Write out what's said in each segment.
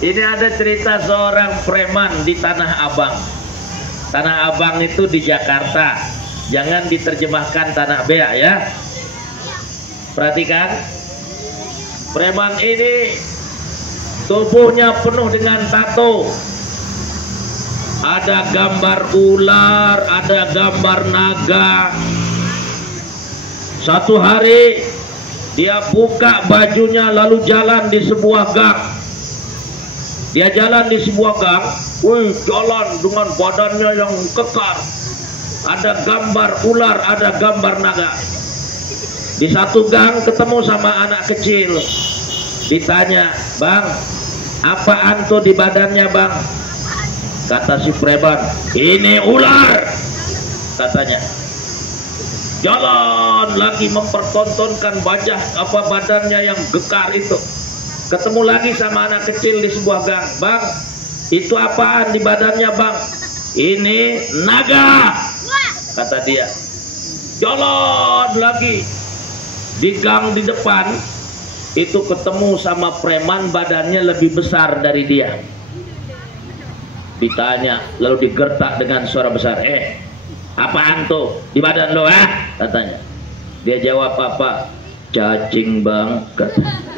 Ini ada cerita seorang preman di Tanah Abang. Tanah Abang itu di Jakarta. Jangan diterjemahkan Tanah Bea ya. Perhatikan. Preman ini tubuhnya penuh dengan tato. Ada gambar ular, ada gambar naga. Satu hari dia buka bajunya lalu jalan di sebuah gang. Dia jalan di sebuah gang, jalan dengan badannya yang kekar. Ada gambar ular, ada gambar naga. Di satu gang ketemu sama anak kecil. Ditanya, "Bang, apaan tuh di badannya, Bang?" Kata si preman, "Ini ular," katanya. Jalan lagi mempertontonkan badannya yang gekar itu. Ketemu lagi sama anak kecil di sebuah gang. "Bang, itu apaan di badannya, Bang?" "Ini naga," kata dia. Jalan lagi di gang di depan itu ketemu sama preman badannya lebih besar dari dia. Ditanya lalu digertak dengan suara besar, "Apaan tuh di badan lo, katanya. Dia jawab, "Apa? Cacing, Bang," kata.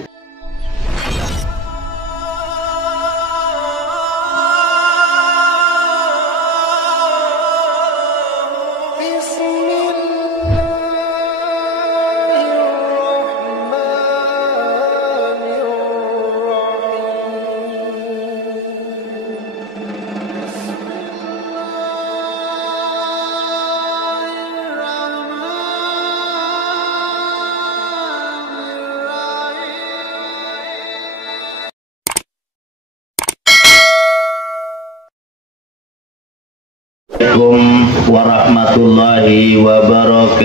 Assalamualaikum warahmatullahi wabarakatuh.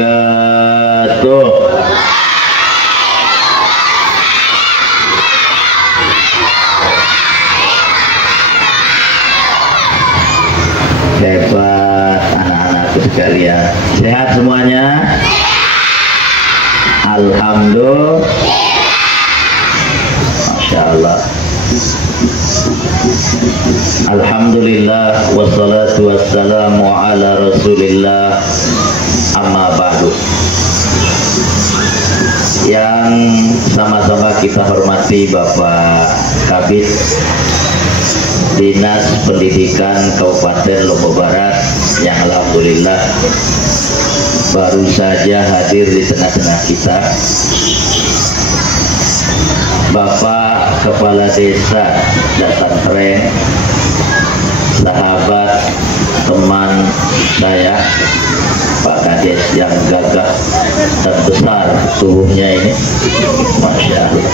Hebat anak-anakku sekalian. Sehat semuanya? Alhamdulillah. Masya Allah. Alhamdulillah wassalatu wassalamu ala rasulillah, amma ba'du. Yang sama-sama kita hormati Bapak Kabid Dinas Pendidikan Kabupaten Lombok Barat yang alhamdulillah baru saja hadir di tengah-tengah kita. Bapak Kepala Desa Dasantren, sahabat teman saya Pak Kades yang gagah dan besar tubuhnya ini, Masya Allah.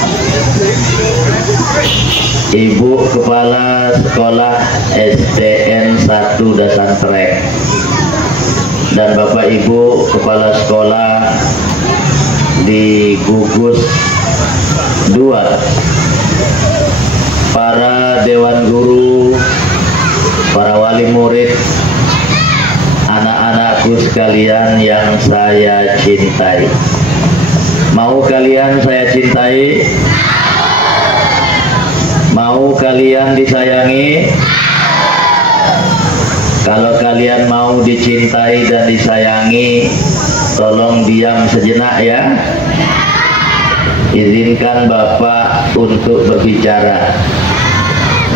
Ibu Kepala Sekolah STN 1 Dasantren dan Bapak Ibu Kepala Sekolah di Gugus 2, para dewan guru, para wali murid, anak-anakku sekalian yang saya cintai. Mau kalian saya cintai? Mau kalian disayangi? Kalau kalian mau dicintai dan disayangi, tolong diam sejenak ya. Izinkan Bapak untuk berbicara.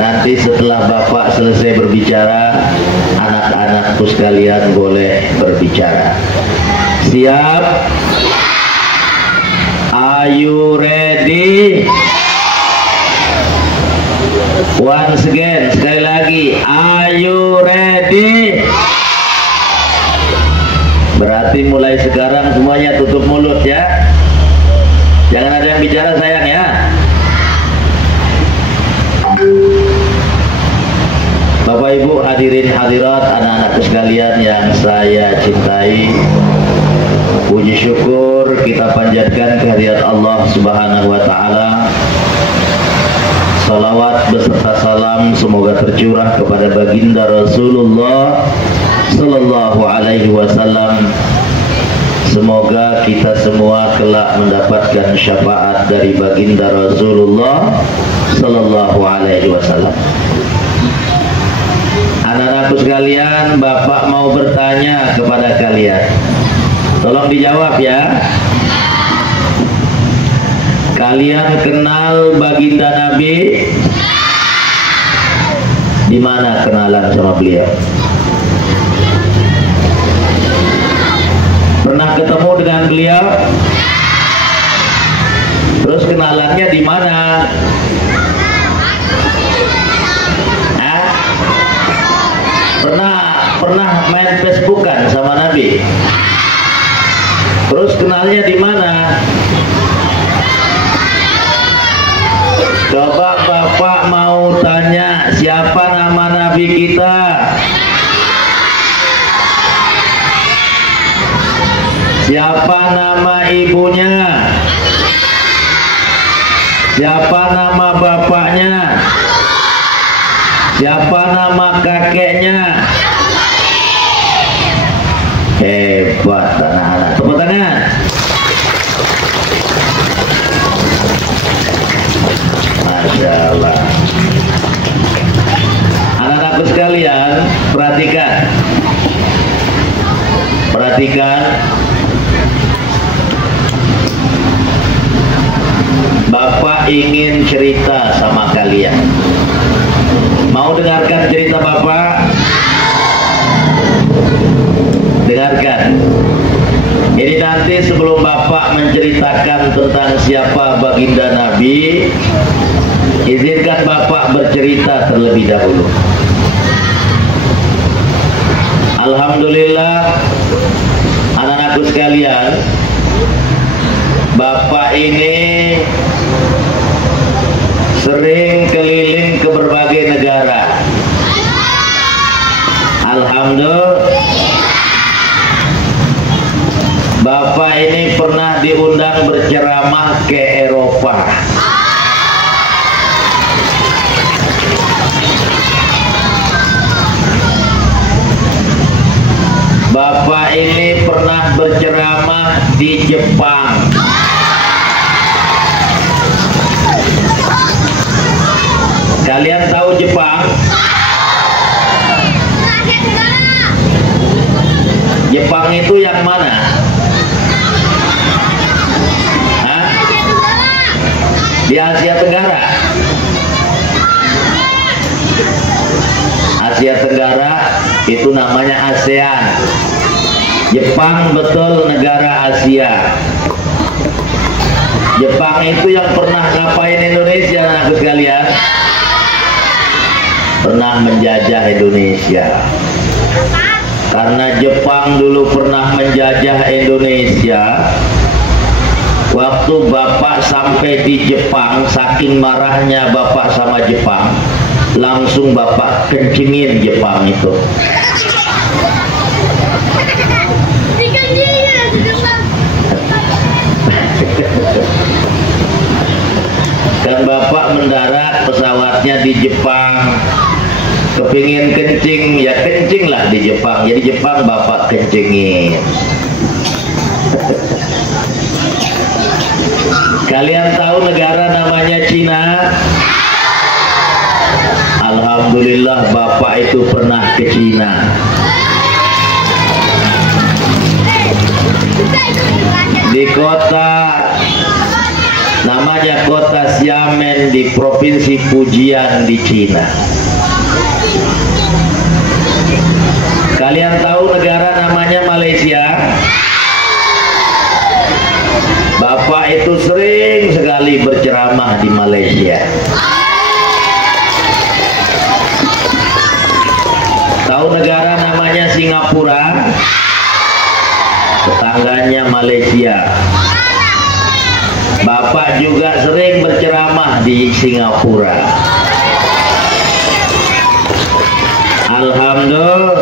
Nanti setelah Bapak selesai berbicara, anak-anakku sekalian boleh berbicara. Siap? Are you ready? Once again, sekali lagi, are you ready? Berarti mulai sekarang semuanya tutup mulut ya. Jangan ada yang bicara sayang ya. Bapak Ibu hadirin hadirat, anak-anakku sekalian yang saya cintai, puji syukur kita panjatkan kehadirat Allah Subhanahu wa taala. Salawat beserta salam semoga tercurah kepada baginda Rasulullah sallallahu alaihi wasallam, Semoga kita semua kelak mendapatkan syafaat dari baginda Rasulullah Sallallahu Alaihi Wasallam. Anak-anakku sekalian, Bapak mau bertanya kepada kalian. Tolong dijawab ya. Kalian kenal baginda Nabi? Di mana kenalan sama beliau? Pernah ketemu dengan beliau? Terus kenalannya di mana? Pernah main Facebookan sama Nabi? Terus kenalnya di mana? Coba Bapak mau tanya, siapa nama Nabi kita? Siapa nama ibunya? Siapa nama bapaknya? Siapa nama kakeknya? Hebat anak-anak. Tepuk tangan. Masya Allah. Anak-anakku sekalian, perhatikan. Perhatikan. Bapak ingin cerita sama kalian. Mau dengarkan cerita Bapak? Dengarkan. Ini nanti sebelum Bapak menceritakan tentang siapa baginda Nabi, izinkan Bapak bercerita terlebih dahulu. Alhamdulillah, anak-anakku sekalian, Bapak ini sering keliling ke berbagai negara. Alhamdulillah, Bapak ini pernah diundang berceramah ke Eropa. Bapak ini pernah berceramah di Jepang. Kalian tahu Jepang? Jepang itu yang mana? Hah? Di Asia Tenggara. Asia Tenggara itu namanya ASEAN. Jepang betul negara Asia. Jepang itu yang pernah ngapain Indonesia, anak sekalian? Pernah menjajah Indonesia. Karena Jepang dulu pernah menjajah Indonesia, waktu Bapak sampai di Jepang, saking marahnya Bapak sama Jepang, langsung Bapak kencingin Jepang itu. Dan Bapak mendarat pesawatnya di Jepang, kepingin kencing, ya kencing lah di Jepang. Jadi Jepang Bapak kencingin. Kalian tahu negara namanya Cina? Alhamdulillah Bapak itu pernah ke Cina. Di kota namanya kota Xiamen di provinsi Fujian di Cina. Kalian tahu negara namanya Malaysia? Bapak itu sering sekali berceramah di Malaysia. Tahu negara namanya Singapura? Tetangganya Malaysia. Bapak juga sering berceramah di Singapura. Alhamdulillah.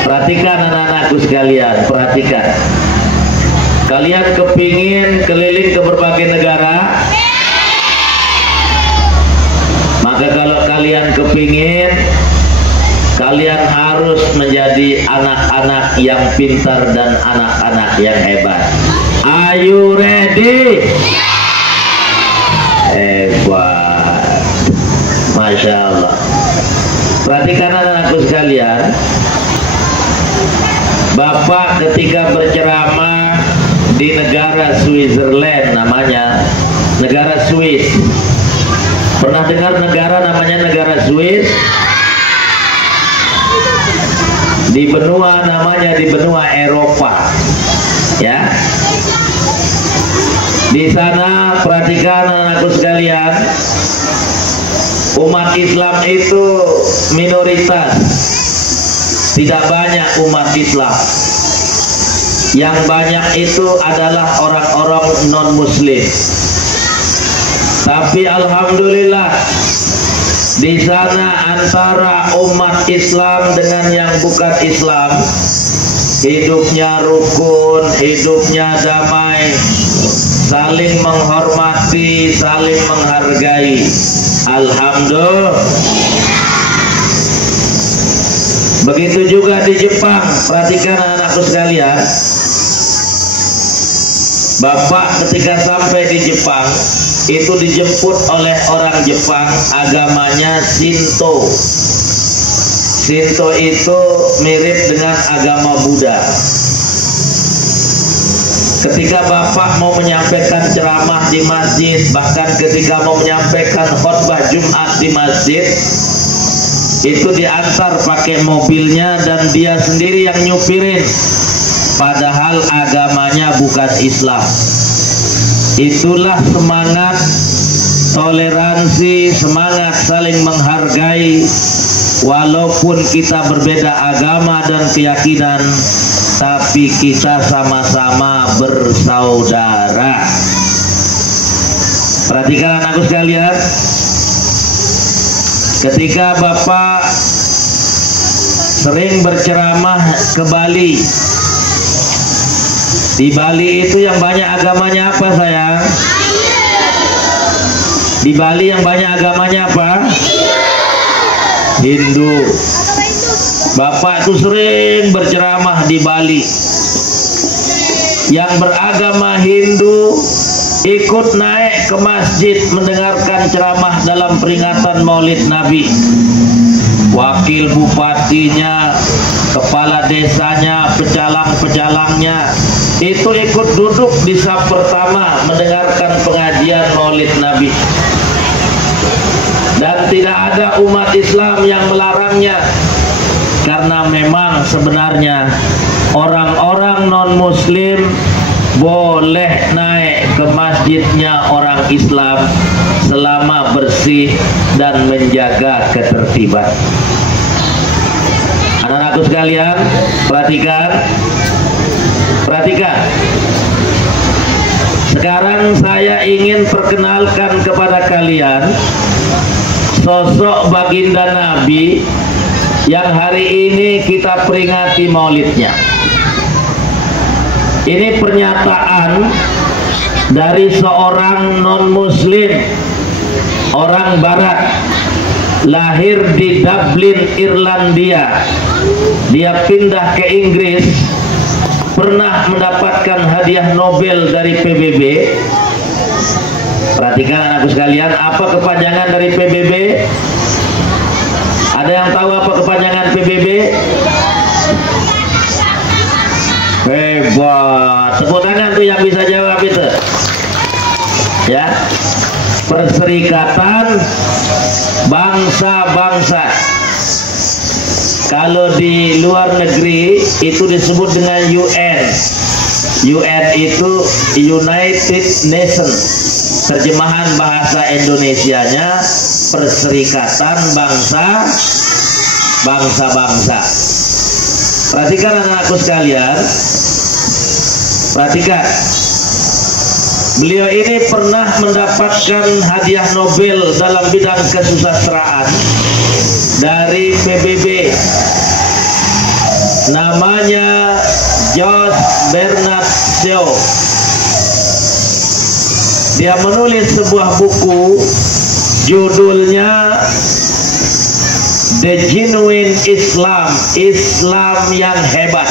Perhatikan anak-anakku sekalian, perhatikan. Kalian kepingin keliling ke berbagai negara? Maka kalau kalian kepingin, kalian harus harus menjadi anak-anak yang pintar dan anak-anak yang hebat. Are you ready? Hebat, Masya Allah. Perhatikan anak-anakku sekalian, Bapak ketika berceramah di negara Switzerland, namanya negara Swiss. Pernah dengar negara namanya negara Swiss? Di benua, namanya di benua Eropa, ya. Di sana perhatikan anakku sekalian, umat Islam itu minoritas, tidak banyak umat Islam. Yang banyak itu adalah orang-orang non-Muslim. Tapi alhamdulillah di sana antara umat Islam dengan yang bukan Islam hidupnya rukun, hidupnya damai, saling menghormati, saling menghargai. Alhamdulillah. Begitu juga di Jepang. Perhatikan anak-anakku sekalian, Bapak ketika sampai di Jepang itu dijemput oleh orang Jepang, agamanya Shinto. Shinto itu mirip dengan agama Buddha. Ketika Bapak mau menyampaikan ceramah di masjid, bahkan ketika mau menyampaikan khutbah Jumat di masjid, itu diantar pakai mobilnya dan dia sendiri yang nyupirin, padahal agamanya bukan Islam. Itulah semangat toleransi, semangat saling menghargai. Walaupun kita berbeda agama dan keyakinan, tapi kita sama-sama bersaudara. Perhatikan anakku sekalian, ketika Bapak sering berceramah ke Bali, di Bali itu yang banyak agamanya apa sayang? Di Bali yang banyak agamanya apa? Hindu. Bapak itu sering berceramah di Bali. Yang beragama Hindu ikut naik ke masjid mendengarkan ceramah dalam peringatan Maulid Nabi. Wakil bupatinya, kepala desanya, pecalang-pecalangnya itu ikut duduk di saf pertama mendengarkan pengajian Maulid Nabi. Dan tidak ada umat Islam yang melarangnya, karena memang sebenarnya orang-orang non-Muslim boleh naik ke masjidnya orang Islam selama bersih dan menjaga ketertiban. Anak-anakku sekalian, perhatikan. Sekarang saya ingin perkenalkan kepada kalian sosok baginda Nabi yang hari ini kita peringati maulidnya. Ini pernyataan dari seorang non-Muslim, orang Barat, lahir di Dublin, Irlandia. Dia pindah ke Inggris, pernah mendapatkan hadiah Nobel dari PBB. Perhatikan anakku sekalian, apa kepanjangan dari PBB? Ada yang tahu apa kepanjangan PBB? Hebat, tepuk tangan tuh yang bisa jawab itu. Ya, Perserikatan Bangsa-Bangsa. Kalau di luar negeri itu disebut dengan UN. UN itu United Nations. Terjemahan bahasa Indonesianya Perserikatan Bangsa-Bangsa. Perhatikan anak-anakku sekalian, perhatikan. Beliau ini pernah mendapatkan hadiah Nobel dalam bidang kesusastraan dari PBB. Namanya George Bernard Shaw. Dia menulis sebuah buku, judulnya the genuine Islam, Islam yang hebat.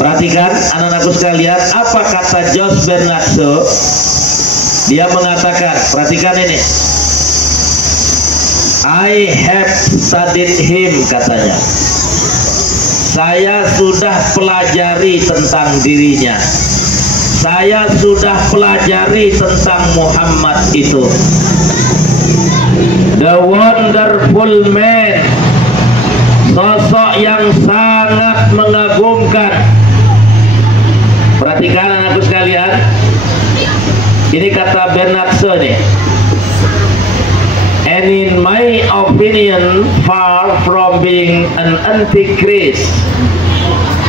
Perhatikan anak-anakku sekalian, apa kata Jos Bernard Shaw? Dia mengatakan, perhatikan ini, I have studied him, katanya. Saya sudah pelajari tentang dirinya. Saya sudah pelajari tentang Muhammad itu. The wonderful man, sosok yang sangat mengagumkan. Perhatikan anakku sekalian, ini kata Bernard Shaw nih. And in my opinion, far from being an antichrist.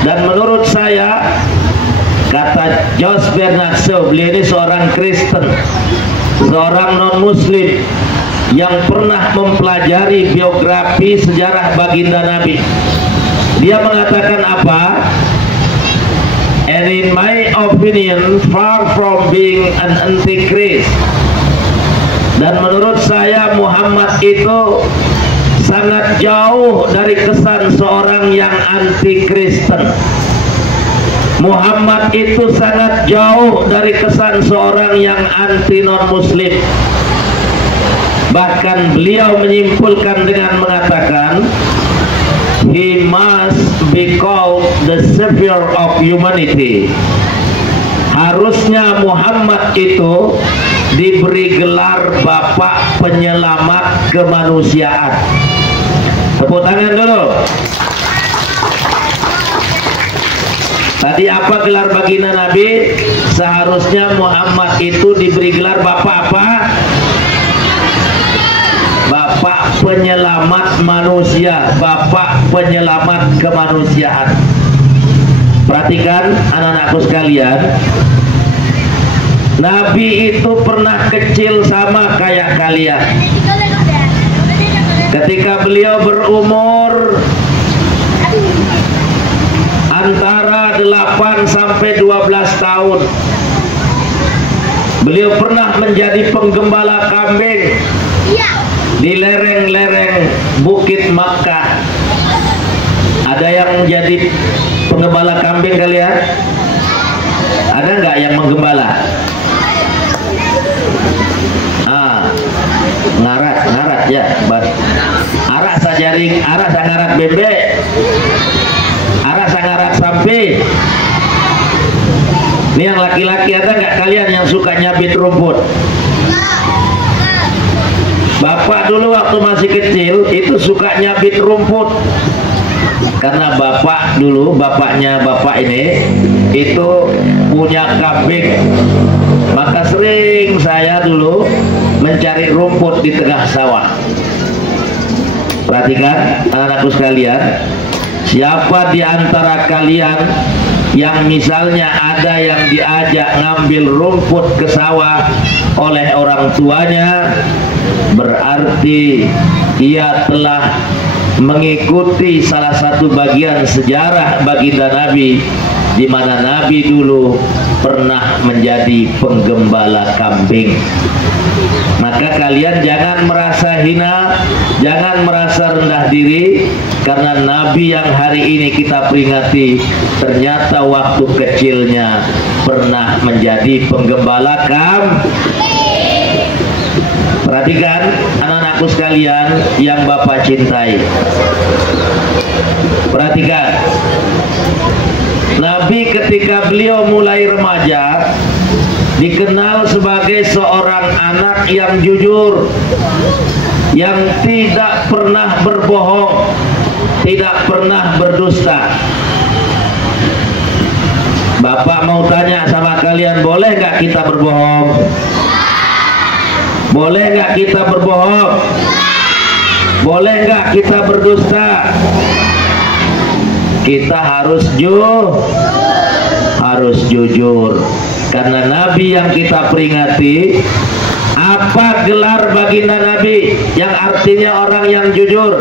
Dan menurut saya, kata Jos Bernard Shaw, beliau ini seorang Kristen, seorang non-Muslim yang pernah mempelajari biografi sejarah baginda Nabi. Dia mengatakan apa? And in my opinion, far from being an antichrist. Dan menurut saya Muhammad itu sangat jauh dari kesan seorang yang anti-Kristen. Muhammad itu sangat jauh dari kesan seorang yang anti non-Muslim. Bahkan beliau menyimpulkan dengan mengatakan, he must be called the savior of humanity. Harusnya Muhammad itu diberi gelar Bapak Penyelamat Kemanusiaan. Tepuk tangan dulu. Tadi apa gelar baginda Nabi? Seharusnya Muhammad itu diberi gelar Bapak apa? Bapak Penyelamat Manusia, Bapak Penyelamat Kemanusiaan. Perhatikan anak-anakku sekalian, Nabi itu pernah kecil sama kayak kalian. Ketika beliau berumur antara 8 sampai 12 tahun, beliau pernah menjadi penggembala kambing di lereng-lereng Bukit Makkah. Ada yang jadi penggembala kambing kalian? Ada nggak yang menggembala? Ngarat ya, arak sajaring, arak sangarat bebek, arak sangarat sampai. Ini yang laki-laki, ada nggak kalian yang suka nyabit rumput? Bapak dulu waktu masih kecil itu suka nyabit rumput, karena bapak dulu, bapaknya bapak ini itu punya kambing. Maka sering saya dulu mencari rumput di tengah sawah. Perhatikan anak-anakku sekalian, siapa di antara kalian yang misalnya ada yang diajak ngambil rumput ke sawah oleh orang tuanya, berarti ia telah mengikuti salah satu bagian sejarah baginda Nabi, di mana Nabi dulu pernah menjadi penggembala kambing. Maka kalian jangan merasa hina, jangan merasa rendah diri, karena Nabi yang hari ini kita peringati ternyata waktu kecilnya pernah menjadi penggembala kambing. Perhatikan anak-anakku sekalian yang Bapak cintai. Perhatikan, Nabi ketika beliau mulai remaja dikenal sebagai seorang anak yang jujur, yang tidak pernah berbohong, tidak pernah berdusta. Bapak mau tanya sama kalian, boleh nggak kita berbohong? Boleh nggak kita berbohong? Boleh nggak kita berdusta? Kita harus jujur. Karena Nabi yang kita peringati, apa gelar baginda Nabi yang artinya orang yang jujur?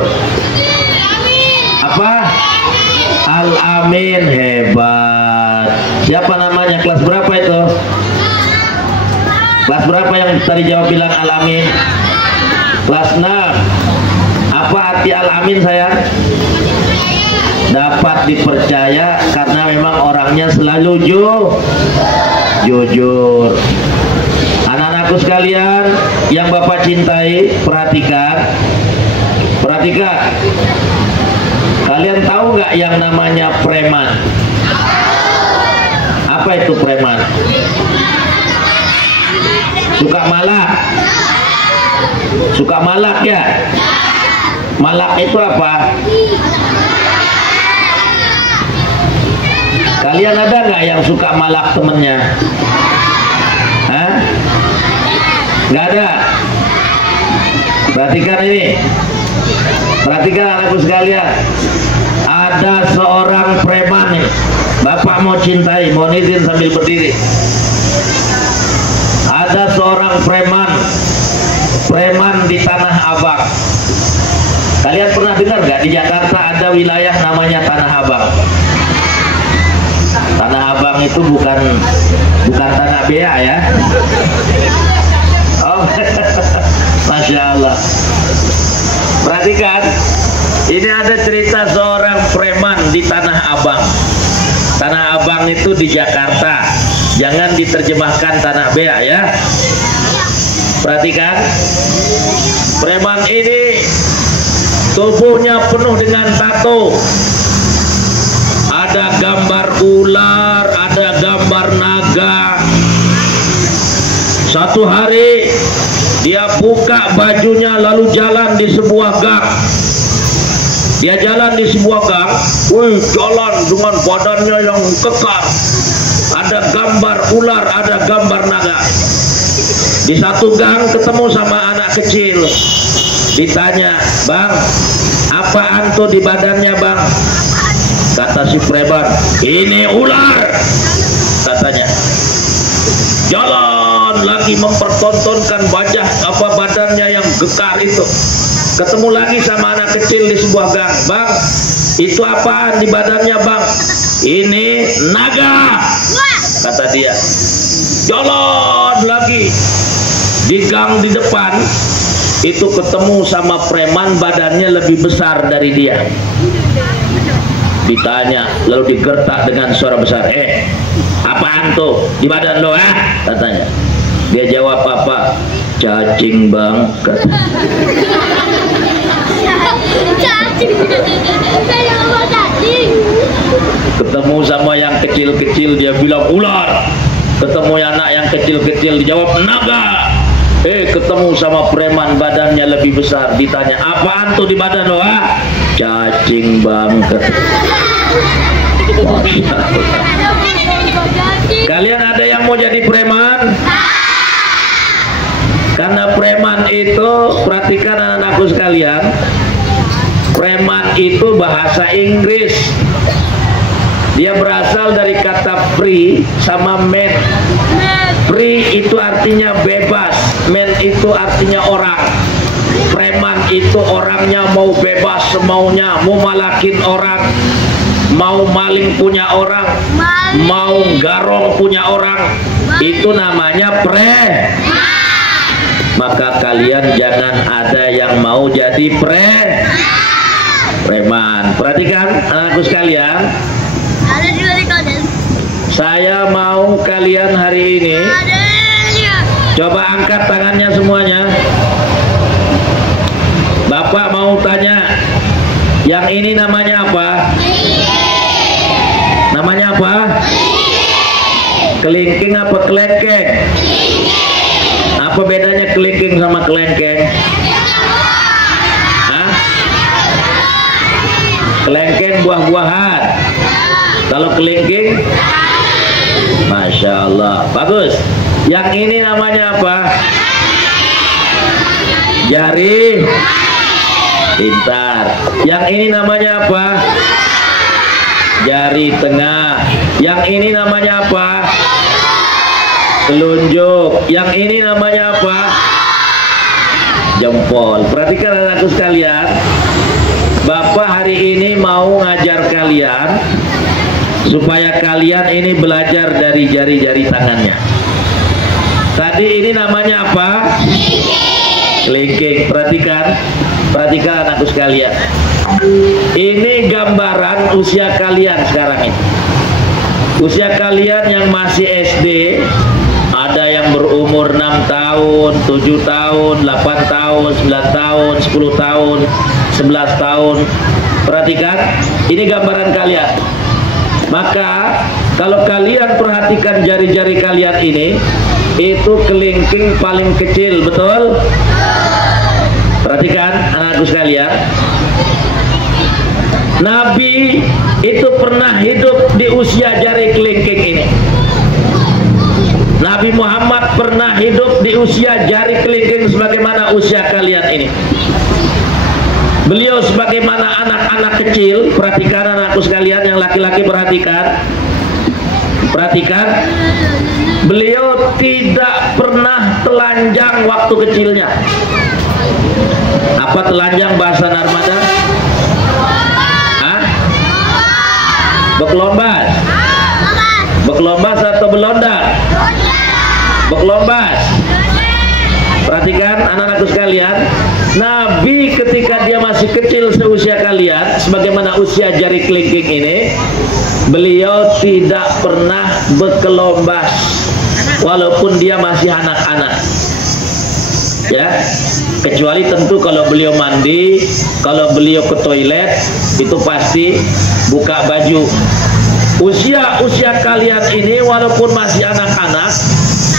Apa? Al-Amin. Hebat. Siapa namanya? Kelas berapa itu? Kelas berapa yang tadi jawab bilang Al-Amin? Kelas 6. Apa arti al-amin sayang? Dapat dipercaya karena memang orangnya selalu jujur. Anak-anakku sekalian yang Bapak cintai, perhatikan. Kalian tahu nggak yang namanya preman? Apa itu preman? Suka malak ya? Malak itu apa? Kalian ada nggak yang suka malak temennya? Hah? Nggak ada. Perhatikan ini. Perhatikan anakku sekalian. Ada seorang preman nih. Bapak mau cintai, mohon izin sambil berdiri. Ada seorang preman di Tanah Abang. Kalian pernah dengar nggak di Jakarta ada wilayah namanya Tanah Abang? Tanah Abang itu bukan Tanah Bea ya. Oh, Masya Allah. Perhatikan, ini ada cerita seorang preman di Tanah Abang. Tanah Abang itu di Jakarta, jangan diterjemahkan Tanah Bea ya. Perhatikan, preman ini tubuhnya penuh dengan tato. Ada gambar ular, ada gambar naga. Satu hari dia buka bajunya lalu jalan di sebuah gang. Dia jalan di sebuah gang, jalan dengan badannya yang kekar. Ada gambar ular, ada gambar naga. Di satu gang ketemu sama anak kecil. Ditanya, "Bang, apaan tuh di badannya, Bang?" Kata si preman, "Ini ular," katanya. Jalan lagi mempertontonkan badannya yang gekar itu. Ketemu lagi sama anak kecil di sebuah gang. "Bang, itu apaan di badannya, Bang?" "Ini naga," kata dia. Jalan lagi di gang di depan itu ketemu sama preman badannya lebih besar dari dia. Ditanya, lalu digertak dengan suara besar, "Apaan tuh di badan lo, katanya. Dia jawab apa? "Cacing, Bang," kata. Ketemu sama yang kecil-kecil dia bilang ular. Ketemu anak yang kecil-kecil dijawab naga. Ketemu sama preman badannya lebih besar, ditanya, "Apaan tuh di badan lo, "Cacing, Bang," kata. Kalian ada yang mau jadi preman? Karena preman itu, perhatikan anak-anakku sekalian, preman itu bahasa Inggris. Dia berasal dari kata free sama man. Free itu artinya bebas, man itu artinya orang. Preman itu orangnya mau bebas semaunya, mau malakin orang, mau maling punya orang, mau garong punya orang. Itu namanya Maka kalian jangan ada yang mau jadi preman. Perhatikan anakku sekalian. Saya mau kalian hari ini coba angkat tangannya semuanya. Bapak mau tanya, yang ini namanya apa? Namanya apa? Kelingking apa kelengkeng? Apa bedanya kelingking sama kelengkeng? Hah? Kelengkeng buah-buahan. Kalau kelingking, Masya Allah, bagus. Yang ini namanya apa? Jari. Pintar. Yang ini namanya apa? Jari tengah. Yang ini namanya apa? Telunjuk. Yang ini namanya apa? Jempol. Perhatikan anakku sekalian, Bapak hari ini mau ngajar kalian supaya kalian ini belajar dari jari-jari tangannya. Tadi ini namanya apa? Kelingking. Perhatikan, Perhatikan anakku sekalian. Ini gambaran usia kalian sekarang ini. Usia kalian yang masih SD, ada yang berumur 6 tahun, 7 tahun, 8 tahun, 9 tahun, 10 tahun, 11 tahun. Perhatikan, ini gambaran kalian. Maka kalau kalian perhatikan jari-jari kalian ini, itu kelingking paling kecil, betul? Perhatikan anakku sekalian. Nabi itu pernah hidup di usia jari kelingking ini. Nabi Muhammad pernah hidup di usia jari kelingking sebagaimana usia kalian ini. Beliau sebagaimana anak-anak kecil. Perhatikan anakku sekalian yang laki-laki, perhatikan. Perhatikan. Beliau tidak pernah telanjang waktu kecilnya. Apa telanjang bahasa Narmada? Hah? Beklombas? Beklombas atau belondar? Beklombas. Perhatikan anak-anakku sekalian, Nabi ketika dia masih kecil seusia kalian, sebagaimana usia jari kelingking ini, beliau tidak pernah berkelombas walaupun dia masih anak-anak. Ya, kecuali tentu kalau beliau mandi, kalau beliau ke toilet, itu pasti buka baju. Usia kalian ini walaupun masih anak-anak,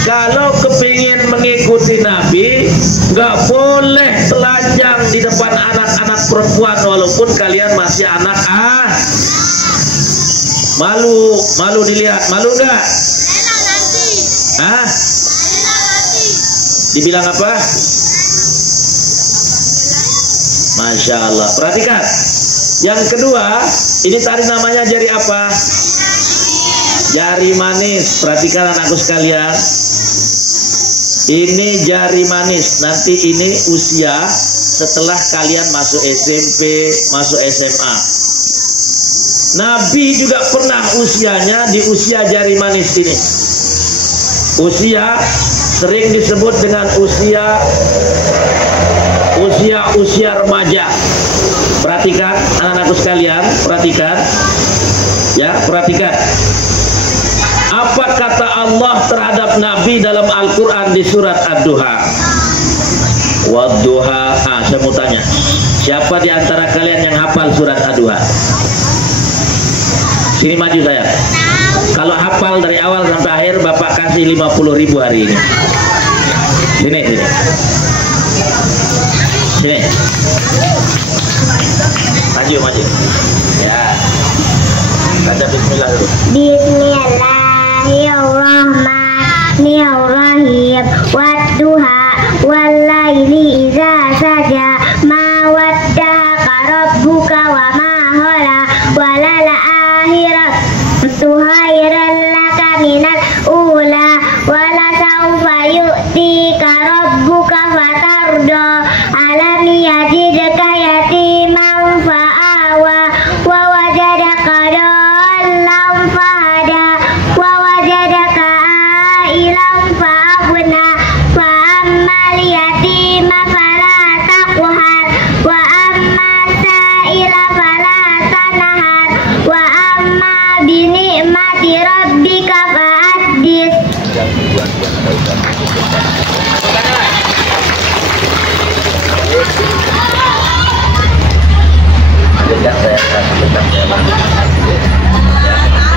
kalau kepingin mengikuti Nabi, nggak boleh telanjang di depan anak-anak perempuan walaupun kalian masih anak. Malu dilihat, malu nggak? Dibilang apa? Masya Allah. Perhatikan. Yang kedua, ini tadi namanya jari apa? Jari manis. Perhatikan anakku sekalian. Ini jari manis. Nanti ini usia setelah kalian masuk SMP, masuk SMA. Nabi juga pernah usianya di usia jari manis ini. Usia sering disebut dengan usia remaja. Perhatikan anak-anakku sekalian, perhatikan. Ya, perhatikan. Apa kata Allah terhadap Nabi dalam Al-Quran di surat Ad-Duha? Wadduha. Saya mau tanya, siapa di antara kalian yang hafal surat Ad-Duha? Sini maju saya. Kalau hafal dari awal sampai akhir, Bapak kasih 50.000 hari ini. Sini. Maju. Ya. Baca bismillah dulu. Bismillahirrahmanirrahim. Wadduha wallaili idza saja ma wadda'aka rabbuka wa ma qala walal akhiratu khairan laka minal ula wala sawfa yu'tika rabbuka fatarda alam yajidka yatiman fa'awa wa wajadaka dhallan fahada wa wajadaka ailan fa'aghna fa ammal yatima fala taqhar wa ammal sa'ila fala tanhar wa amma bi ni'mati rabbika fa'addis.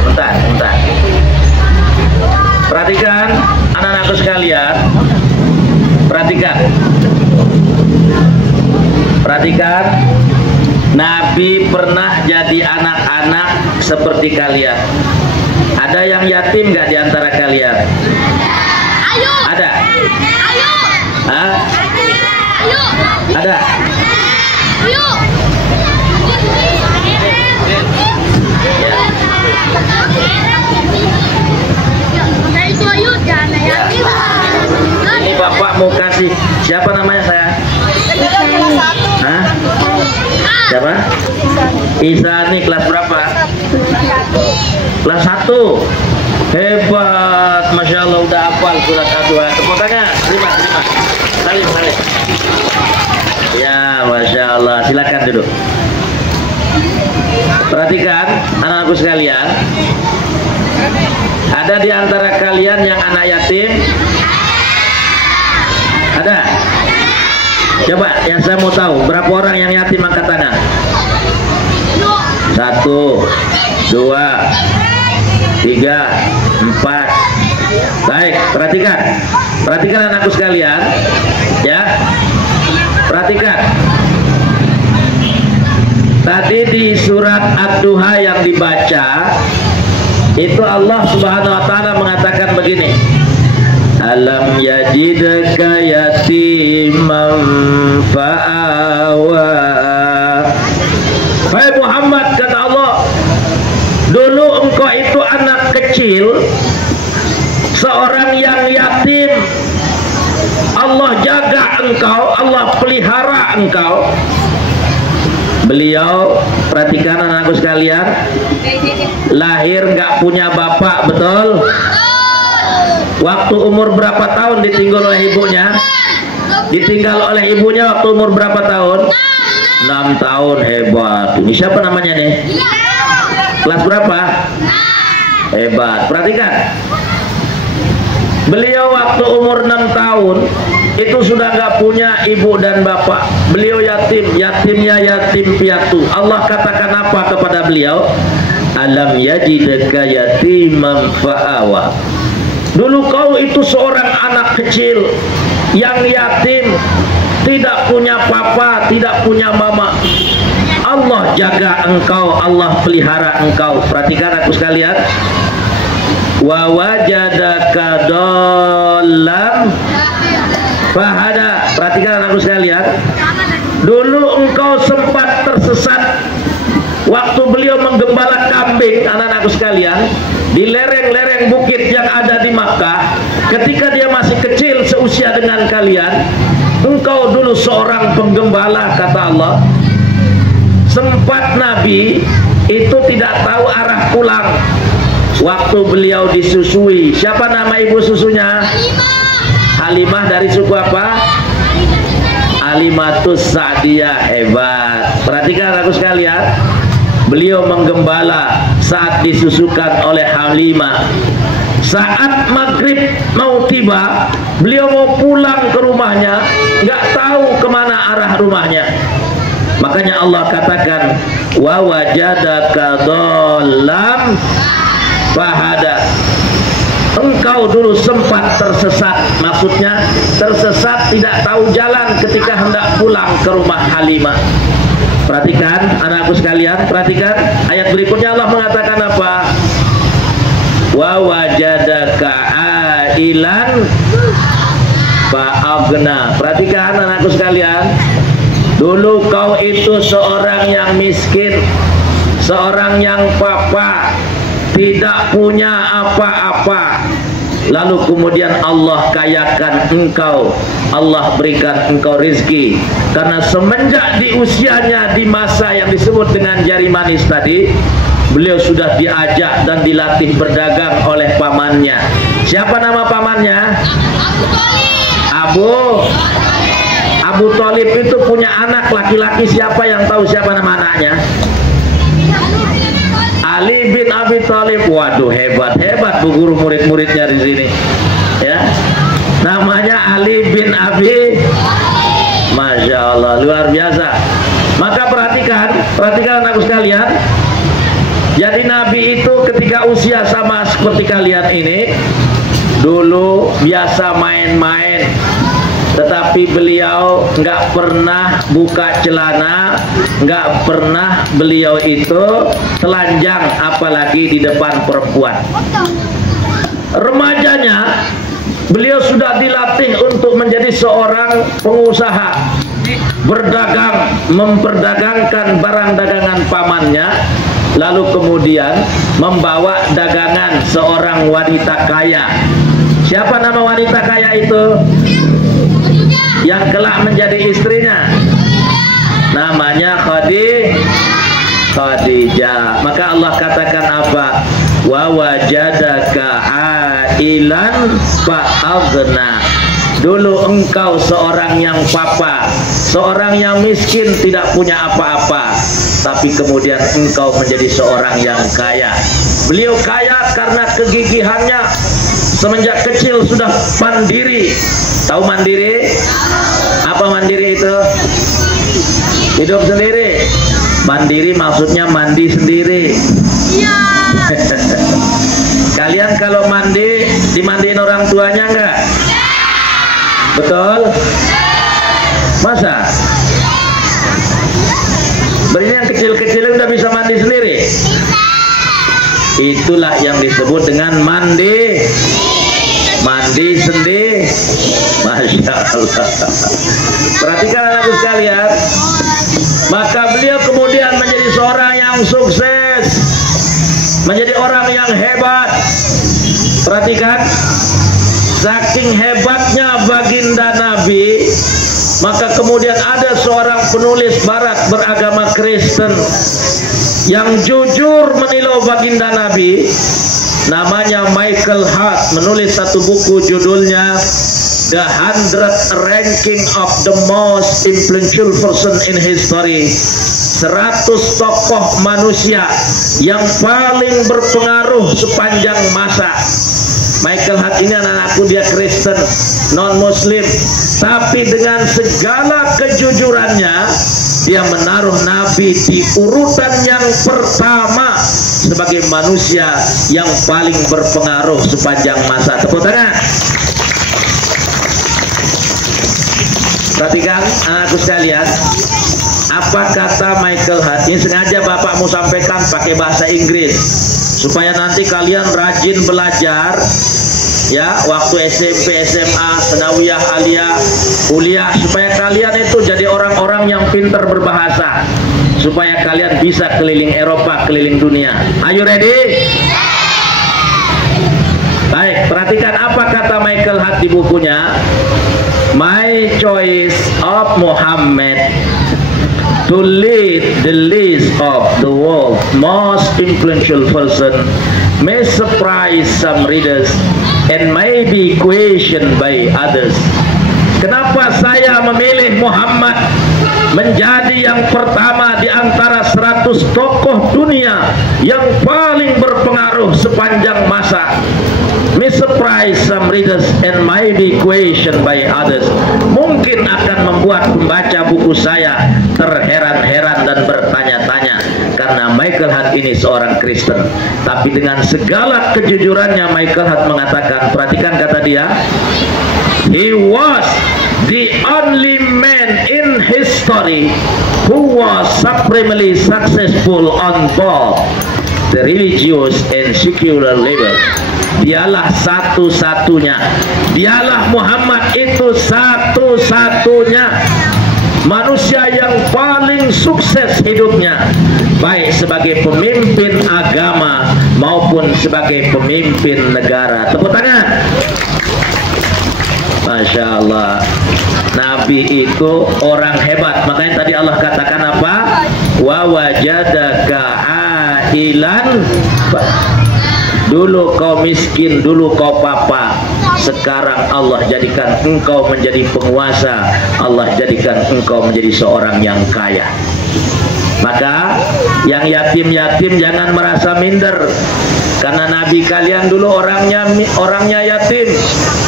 Bentar. Perhatikan anak-anakku sekalian. Perhatikan. Nabi pernah jadi anak-anak seperti kalian. Ada yang yatim nggak di antara kalian? Ayo. Ada? Ayo. Hah? Ayo. Ada? Ayo. Ini Bapak mau kasih, siapa namanya saya? Hah? Siapa? Isani, kelas berapa? Kelas 1. Hebat, Masya Allah, udah hafal surat Ad-Duha. Tepuk tangan, terima. Salim. Ya, Masya duduk. Perhatikan anak-anakku sekalian. Ada di antara kalian yang anak yatim? Ada? Coba yang saya mau tahu, berapa orang yang yatim angkat tangan? 1, 2, 3, 4. Baik, perhatikan. Perhatikan anakku sekalian, ya. Perhatikan. Tadi di surat Ad-Duha yang dibaca, itu Allah Subhanahu wa taala mengatakan begini. Alam yajidka yatiman fa'awa. Hai Muhammad, kata Allah, dulu engkau itu anak kecil, seorang yang yatim. Allah jaga engkau, Allah pelihara engkau. Beliau, perhatikan anakku sekalian, lahir nggak punya bapak, betul? Waktu umur berapa tahun ditinggal oleh ibunya? Ditinggal oleh ibunya waktu umur berapa tahun? 6 tahun. Hebat. Ini siapa namanya nih? Kelas berapa? Hebat. Perhatikan. Beliau waktu umur 6 tahun itu sudah nggak punya ibu dan bapak. Beliau yatim, yatimnya yatim piatu. Allah katakan apa kepada beliau? Alam yajidka yatiman fa'awa. Dulu kau itu seorang anak kecil yang yatim, tidak punya papa, tidak punya mama. Allah jaga engkau, Allah pelihara engkau. Perhatikan aku sekalian. Wa wajadaka dhallan fahada. Perhatikan aku sekalian. Dulu engkau sempat tersesat waktu beliau menggembala kambing, anak-anakku sekalian, di lereng-lereng bukit yang ada di Makkah. Ketika dia masih kecil seusia dengan kalian, engkau dulu seorang penggembala, kata Allah. Sempat Nabi itu tidak tahu arah pulang waktu beliau disusui. Siapa nama ibu susunya? Halimah. Dari suku apa? Halimatus Sa'diyah. Hebat. Perhatikan aku sekalian. Beliau menggembala saat disusukan oleh Halimah. Saat maghrib mau tiba, beliau mau pulang ke rumahnya, nggak tahu kemana arah rumahnya. Makanya Allah katakan, wa wajadaka dhallan fahada. Engkau dulu sempat tersesat, maksudnya tersesat, tidak tahu jalan ketika hendak pulang ke rumah Halimah. Perhatikan anakku sekalian, perhatikan ayat berikutnya. Allah mengatakan apa? Wa wajadaka ailan fa'aghna. Perhatikan anakku sekalian, dulu kau itu seorang yang miskin, seorang yang papa, tidak punya apa-apa. Lalu kemudian Allah kayakan engkau, Allah berikan engkau rezeki. Karena semenjak di usianya di masa yang disebut dengan jari manis tadi, beliau sudah diajak dan dilatih berdagang oleh pamannya. Siapa nama pamannya? Abu Thalib itu punya anak laki-laki. Siapa yang tahu siapa nama anaknya? Ali bin Abi Thalib. Waduh, hebat bu guru murid-muridnya di sini. Ya, namanya Ali bin Abi. Masya Allah, luar biasa. Maka perhatikan anakku sekalian. Jadi Nabi itu ketika usia sama seperti kalian ini, dulu biasa main-main, tetapi beliau nggak pernah buka celana, nggak pernah beliau itu telanjang, apalagi di depan perempuan. Remajanya beliau sudah dilatih untuk menjadi seorang pengusaha, berdagang, memperdagangkan barang dagangan pamannya, lalu kemudian membawa dagangan seorang wanita kaya. Siapa nama wanita kaya itu? Yang kelak menjadi istrinya, namanya Khadijah. Maka Allah katakan apa? Wa wajadaka ailan fa'aghna. Dulu engkau seorang yang papa, seorang yang miskin, tidak punya apa-apa, tapi kemudian engkau menjadi seorang yang kaya. Beliau kaya karena kegigihannya. Semenjak kecil sudah mandiri. Tahu mandiri? Apa mandiri itu? Hidup sendiri. Mandiri maksudnya mandi sendiri. Kalian kalau mandi dimandiin orang tuanya enggak? Betul? Masa? Berarti yang kecil-kecil udah bisa mandi sendiri? Itulah yang disebut dengan mandi sendiri. Masya Allah. Perhatikan anakku sekalian. Maka beliau kemudian menjadi seorang yang sukses, menjadi orang yang hebat. Perhatikan, saking hebatnya baginda Nabi, maka kemudian ada seorang penulis barat beragama Kristen yang jujur menilau baginda Nabi, namanya Michael Hart, menulis satu buku judulnya The 100 Ranking of the Most Influential Person in History. 100 tokoh manusia yang paling berpengaruh sepanjang masa. Michael Hart ini anak-anakku, dia Kristen, non-Muslim, tapi dengan segala kejujurannya dia menaruh Nabi di urutan yang pertama sebagai manusia yang paling berpengaruh sepanjang masa. Tepuk tangan. Perhatikan anakku sekalian, apa kata Michael Hart? Ini sengaja bapakmu sampaikan pakai bahasa Inggris supaya nanti kalian rajin belajar, ya, waktu SMP, SMA, sanawiyah, aliyah, kuliah, supaya kalian itu jadi orang-orang yang pintar berbahasa, supaya kalian bisa keliling Eropa, keliling dunia. Are you ready? Baik, perhatikan apa kata Michael Hart di bukunya. My choice of Muhammad to lead the list of the world's most influential person may surprise some readers and may be questioned by others. Kenapa saya memilih Muhammad menjadi yang pertama di antara 100 tokoh dunia yang paling berpengaruh sepanjang masa? May surprise some readers and may be questioned by others. Mungkin akan membuat pembaca buku saya terheran-heran dan bertanya-tanya, karena Michael Hart ini seorang Kristen. Tapi dengan segala kejujurannya Michael Hart mengatakan, perhatikan kata dia, he was the only man in history who was supremely successful on both the religious and secular level. Dialah satu-satunya, dialah Muhammad itu satu-satunya manusia yang paling sukses hidupnya, baik sebagai pemimpin agama maupun sebagai pemimpin negara. Tepuk tangan. Masya Allah, Nabi itu orang hebat. Makanya tadi Allah katakan apa? Wa wajadaka ailan. Dulu kau miskin, dulu kau papa, sekarang Allah jadikan engkau menjadi penguasa, Allah jadikan engkau menjadi seorang yang kaya. Maka yang yatim-yatim jangan merasa minder, karena Nabi kalian dulu orangnya yatim,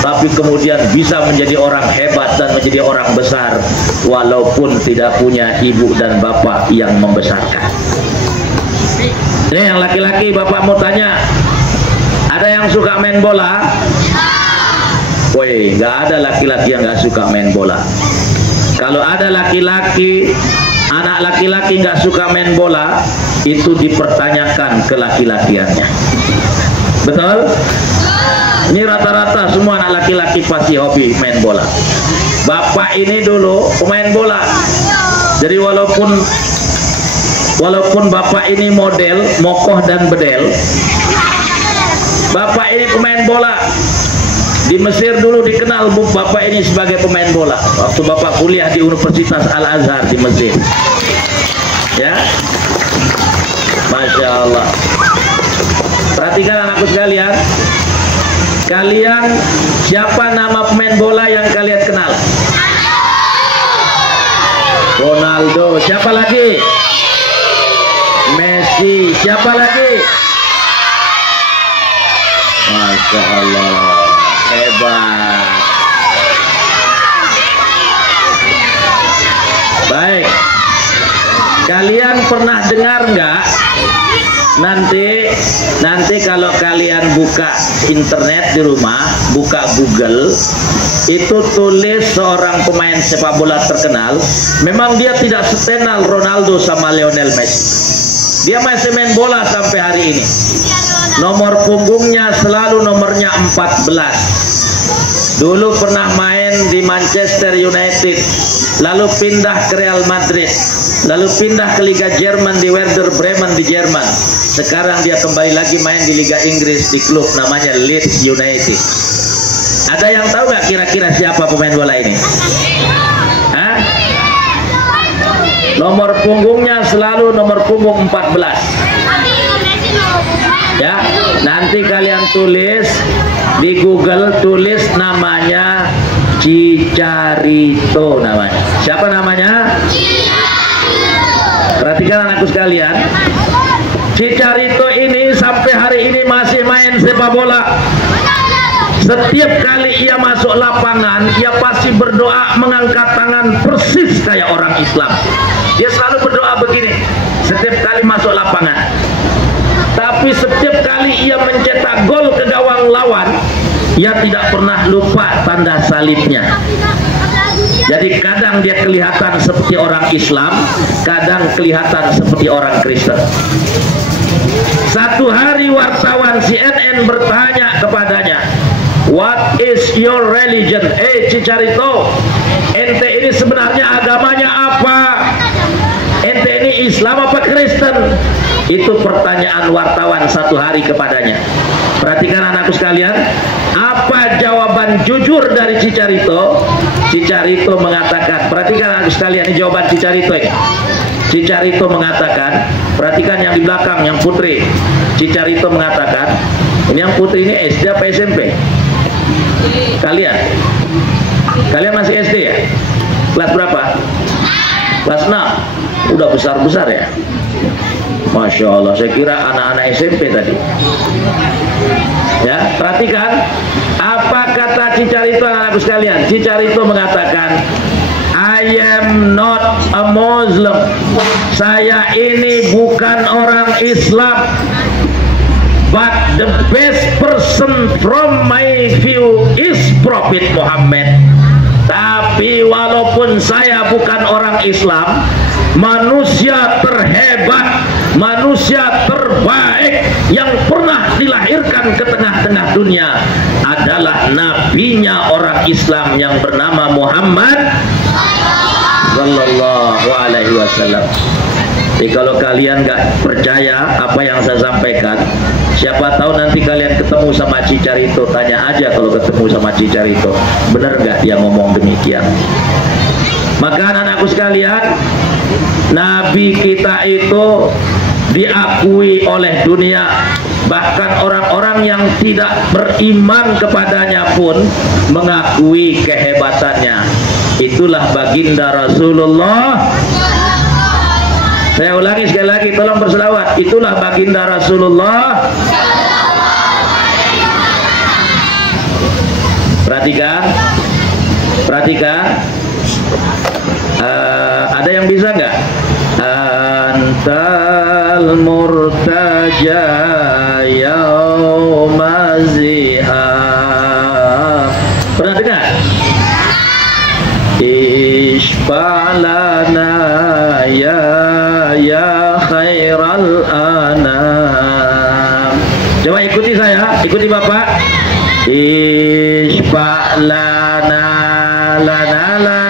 tapi kemudian bisa menjadi orang hebat dan menjadi orang besar walaupun tidak punya ibu dan bapak yang membesarkan. Ini yang laki-laki, bapak mau tanya, ada yang suka main bola? Woi, nggak ada laki-laki yang nggak suka main bola. Kalau ada laki-laki, anak laki-laki nggak suka main bola, itu dipertanyakan kelaki-lakiannya. Betul? Ini rata-rata semua anak laki-laki pasti hobi main bola. Bapak ini dulu pemain bola. Jadi walaupun bapak ini model, mokoh dan bedel, bapak ini pemain bola. Di Mesir dulu dikenal bapak ini sebagai pemain bola. Waktu bapak kuliah di Universitas Al-Azhar di Mesir. Ya, Masya Allah. Perhatikan anakku sekalian, Kalian, siapa nama pemain bola yang kalian kenal? Ronaldo. Siapa lagi? Messi. Siapa lagi? Masya Allah, hebat. Baik, kalian pernah dengar nggak? Nanti kalau kalian buka internet di rumah, buka Google, itu tulis seorang pemain sepak bola terkenal. Memang dia tidak setenal Ronaldo sama Lionel Messi. Dia masih main bola sampai hari ini. Nomor punggungnya selalu nomornya 14. Dulu pernah main di Manchester United, lalu pindah ke Real Madrid, lalu pindah ke Liga Jerman di Werder Bremen di Jerman. Sekarang dia kembali lagi main di Liga Inggris di klub namanya Leeds United. Ada yang tahu nggak kira-kira siapa pemain bola ini? Hah? Nomor punggungnya selalu nomor punggung 14. Ya, nanti kalian tulis di Google, tulis namanya Chicharito namanya. Siapa namanya? Perhatikan anakku sekalian, Chicharito ini sampai hari ini masih main sepak bola. Setiap kali ia masuk lapangan, ia pasti berdoa mengangkat tangan persis kayak orang Islam. Dia selalu berdoa begini setiap kali masuk lapangan. Tapi setiap kali ia mencetak gol ke gawang lawan, ia tidak pernah lupa tanda salibnya. Jadi kadang dia kelihatan seperti orang Islam, kadang kelihatan seperti orang Kristen. Satu hari wartawan CNN bertanya kepadanya, "What is your religion?" Chicharito, ente ini sebenarnya agamanya apa? Ente ini Islam apa Kristen? Itu pertanyaan wartawan satu hari kepadanya. Perhatikan anakku sekalian, apa jawaban jujur dari Chicharito? Chicharito mengatakan, perhatikan anakku sekalian, ini jawaban Chicharito ini. Chicharito mengatakan, perhatikan yang di belakang, yang putri. Chicharito mengatakan, ini yang putri ini SD apa SMP? Kalian masih SD ya? Kelas berapa? Kelas 6. Udah besar-besar ya? Masya Allah, saya kira anak-anak SMP tadi. Ya, perhatikan apa kata Chicharito anakku sekalian. Chicharito mengatakan, I am not a Muslim. Saya ini bukan orang Islam. But the best person from my view is Prophet Muhammad. Tapi walaupun saya bukan orang Islam, manusia terhebat, manusia terbaik yang pernah dilahirkan ke tengah-tengah dunia adalah nabinya orang Islam yang bernama Muhammad sallallahu alaihi wasallam. Jadi kalau kalian nggak percaya apa yang saya sampaikan, siapa tahu nanti kalian ketemu sama Chicharito, tanya aja kalau ketemu sama Chicharito, benar nggak dia ngomong demikian. Maka anak-anakku sekalian, Nabi kita itu diakui oleh dunia, bahkan orang-orang yang tidak beriman kepadanya pun mengakui kehebatannya. Itulah baginda Rasulullah. Saya ulangi sekali lagi, tolong berselawat. Itulah baginda Rasulullah. Perhatikan, ada yang bisa nggak? Antal murtaja yaumazihab. Pernah dengar? Ishbalana ya khairal anam. Coba ikuti saya, ikuti Bapak. Ishbalana lana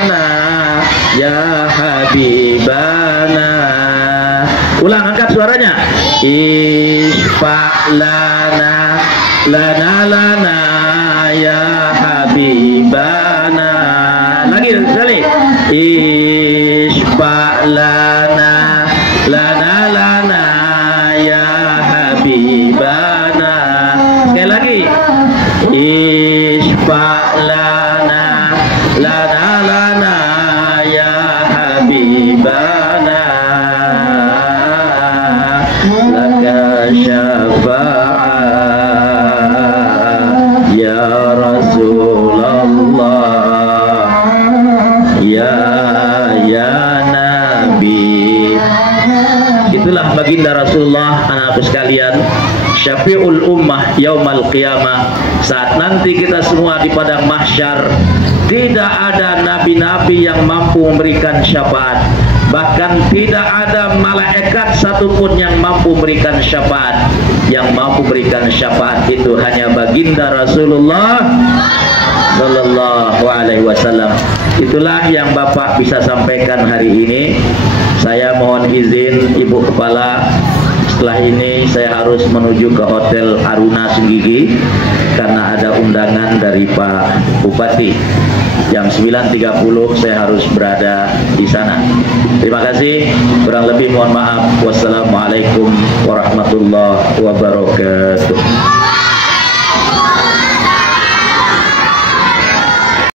ya habibana. Ulang, angkat suaranya. Ishbalana lana ya habibana. Lagi sekali. Ishbalana lana ya habibana. Sekali lagi. adalah baginda Rasulullah, anak-anakku sekalian, syafi'ul ummah yaumal qiyamah. Saat nanti kita semua di padang mahsyar, tidak ada nabi-nabi yang mampu memberikan syafaat, bahkan tidak ada malaikat satupun yang mampu memberikan syafaat. Yang mampu memberikan syafaat itu hanya baginda Rasulullah Sallallahu Alaihi Wasallam. Itulah yang Bapak bisa sampaikan hari ini. Saya mohon izin Ibu Kepala, setelah ini saya harus menuju ke Hotel Aruna Senggigi karena ada undangan dari Pak Bupati. Jam 9.30 saya harus berada di sana. Terima kasih. Kurang lebih mohon maaf. Wassalamualaikum warahmatullahi wabarakatuh.